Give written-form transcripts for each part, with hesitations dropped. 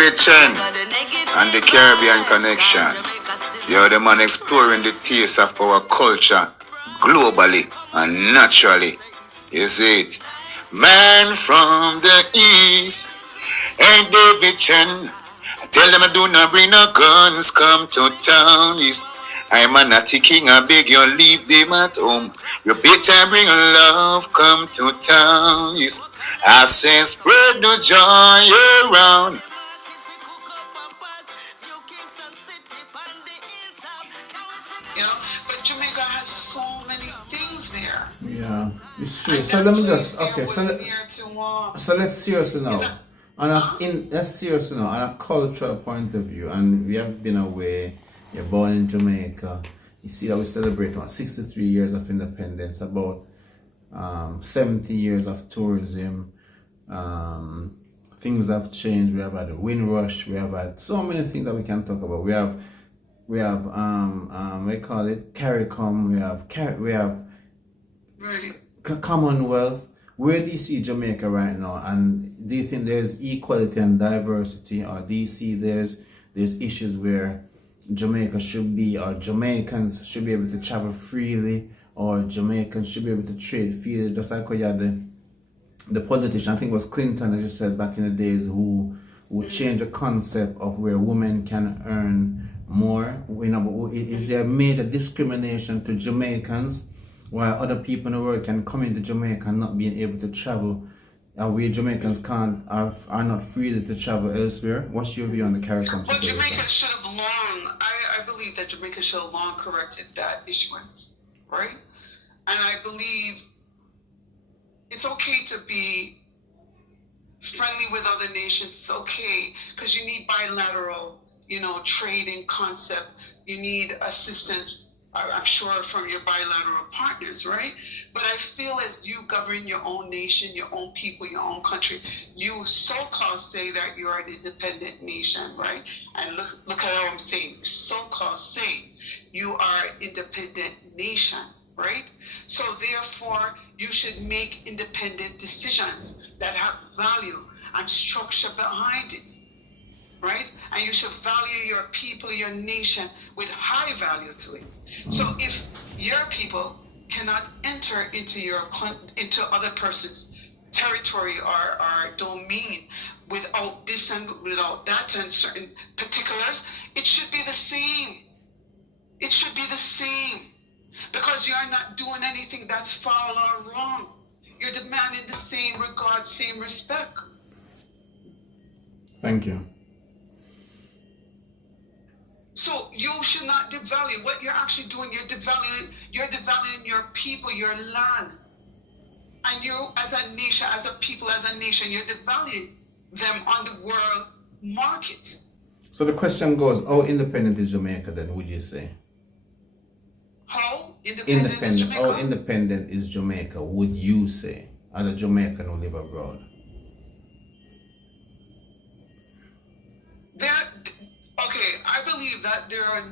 David Chen and the Caribbean Connection. You're the man exploring the taste of our culture globally and naturally. Is it? Man from the east and David Chen. Tell them I do not bring no guns, come to town east. I'm a natty king, I beg you leave them at home. You better bring love, come to town east. I say spread the joy around. You know, but Jamaica has so many things there. Yeah, it's true. So let me just so let's seriously now. Let's seriously now on a cultural point of view, and we have been away. You're born in Jamaica. You see that we celebrate about 63 years of independence, about 70 years of tourism. Things have changed. We have had a Windrush. We have had so many things that we can talk about. We have we call it CARICOM. We have Commonwealth. Where do you see Jamaica right now? And do you think there's equality and diversity, or do you see there's issues where Jamaica should be, or Jamaicans should be able to travel freely, or Jamaicans should be able to trade freely, just like we had the politician, I think it was Clinton, as you said, back in the days, who changed the concept of where women can earn more. Is there major discrimination to Jamaicans, while other people in the world can come into Jamaica and not being able to travel, where Jamaicans are not free to travel elsewhere? What's your view on the CARICOM situation? Well, Jamaica should have long, I believe that Jamaica should have long corrected that issuance, right? And I believe it's okay to be friendly with other nations. It's okay, because you need bilateral, trading concept. You need assistance, I'm sure, from your bilateral partners, right? But I feel as you govern your own nation, your own people, your own country, you so-called say that you are an independent nation, right? And look at how I'm saying, so-called say you are an independent nation, right? So therefore, you should make independent decisions that have value and structure behind it, right? And you should value your people, your nation with high value to it. So if your people cannot enter into other person's territory or domain without this and without that and certain particulars, it should be the same. It should be the same. Because you are not doing anything that's foul or wrong. You're demanding the same regard, same respect. Thank you. So you should not devalue what you're actually doing. You're devaluing your people, your land. And you, as a nation, as a people, as a nation, you're devaluing them on the world market. So the question goes, how independent is Jamaica then, would you say? How independent is Jamaica? How independent is Jamaica, would you say, as a Jamaican who live abroad? Okay, I believe that they are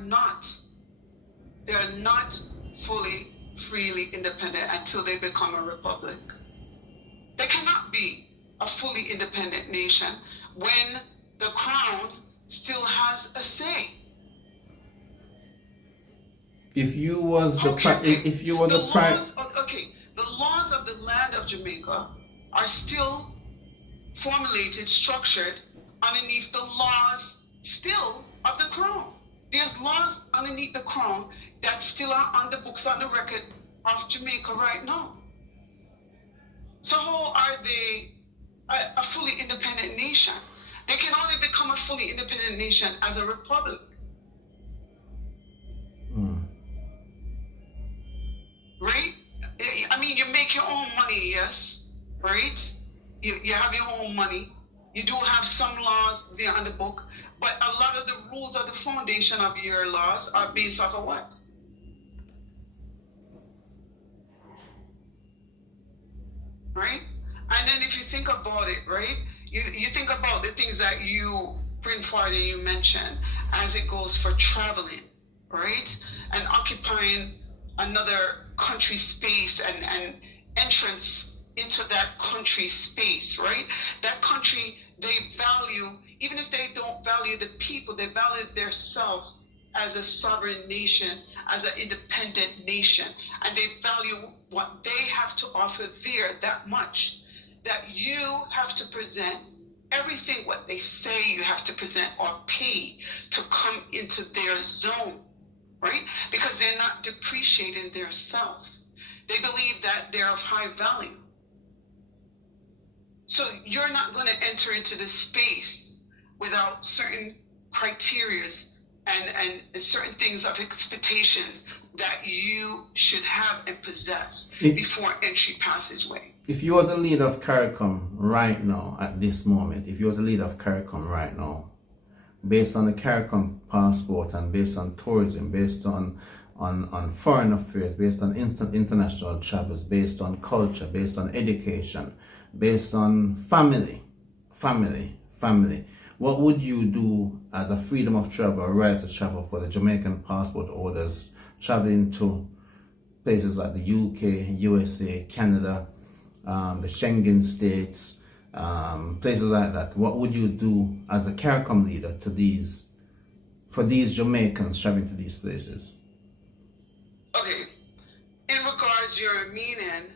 not fully, freely independent until they become a republic. They cannot be a fully independent nation when the crown still has a say. If you was the laws of the land of Jamaica are still formulated, structured underneath the laws still of the crown. There's laws underneath the crown that still are on the books, on the record of Jamaica right now. So how are they a fully independent nation? They can only become a fully independent nation as a republic. Right? I mean, you make your own money, yes, right? You have your own money. You do have some laws there on the book, but a lot of the rules of the foundation of your laws are based off of what? Right? And then if you think about it, right, you think about the things that you bring forward and you mention as it goes for traveling, right? And occupying another country space and entrance into that country's space, right? That country, they value, even if they don't value the people, they value their self as a sovereign nation, as an independent nation, and they value what they have to offer there that much, that you have to present everything what they say you have to present or pay to come into their zone, right? Because they're not depreciating their self. They believe that they're of high value. So you're not going to enter into this space without certain criterias and certain things of expectations that you should have and possess before entry passageway. If you was a leader of CARICOM right now, at this moment, if you was a leader of CARICOM right now, based on the CARICOM passport and based on tourism, based on foreign affairs, based on international travels, based on culture, based on education, based on family, what would you do as a freedom of travel or rights to travel for the Jamaican passport holders traveling to places like the UK, USA, Canada, the Schengen states, places like that? What would you do as a CARICOM leader for these Jamaicans traveling to these places? Okay, in regards, you're meaning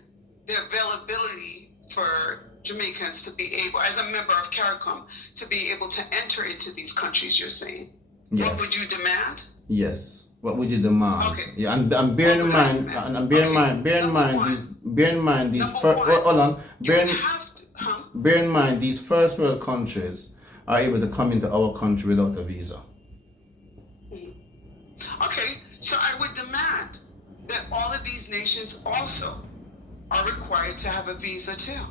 the availability for Jamaicans to be able, as a member of CARICOM, to be able to enter into these countries, you're saying? Yes. What would you demand? Yes. What would you demand? Okay. Yeah, and bear in mind, bear in mind these bear in mind these first world countries are able to come into our country without a visa. Okay, so I would demand that all of these nations also are required to have a visa too.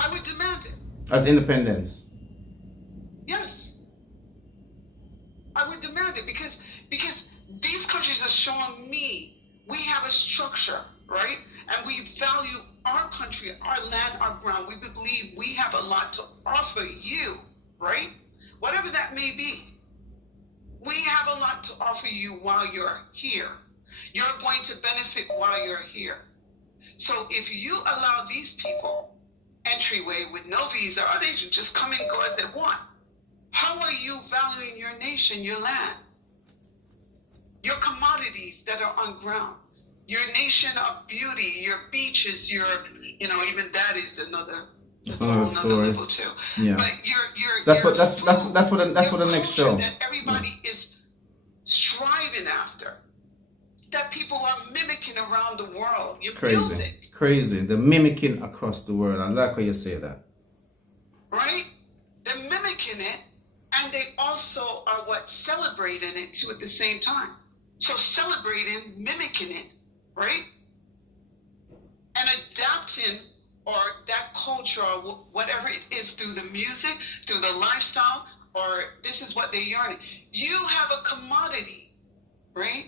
I would demand it. As independents. Yes. I would demand it because these countries are showing me we have a structure, right? And we value our country, our land, our ground. We believe we have a lot to offer you, right? Whatever that may be. We have a lot to offer you while you're here. You're going to benefit while you're here. So if you allow these people entryway with no visa, or they should just come and go as they want, how are you valuing your nation, your land, your commodities that are on ground, your nation of beauty, your beaches, your, even that is another story. level too. Yeah. But that's what the next show. That everybody is striving after, that people are mimicking around the world. Your music. Crazy. They're mimicking across the world. I like how you say that. Right? They're mimicking it, and they also are celebrating it too at the same time. So celebrating, mimicking it, right? And adapting or that culture or whatever it is through the music, through the lifestyle, or this is what they're yearning. You have a commodity, right?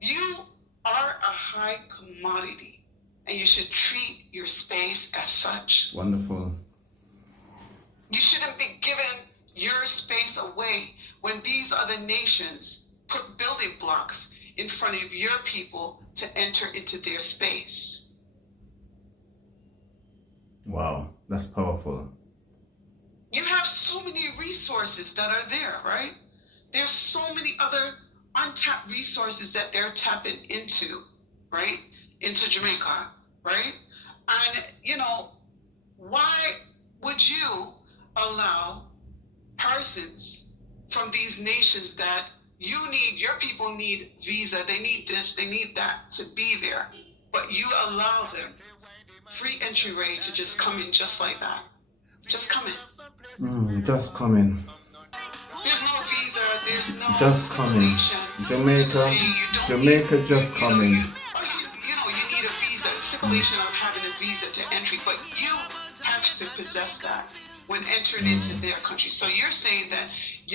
You are a high commodity, and you should treat your space as such. Wonderful. You shouldn't be giving your space away when these other nations put building blocks in front of your people to enter into their space. Wow, that's powerful. You have so many resources that are there, right? There's so many other untapped resources that they're tapping into, right? Into Jamaica, right? And, why would you allow persons from these nations that your people need visa, they need this, they need that to be there, but you allow them free entryway to just come in just like that? Just come in. Just come in. There's no visa, there's no just come in. Jamaica, just come in. You need a visa, stipulation of having a visa to entry, but you have to possess that when entering into their country. So you're saying that you're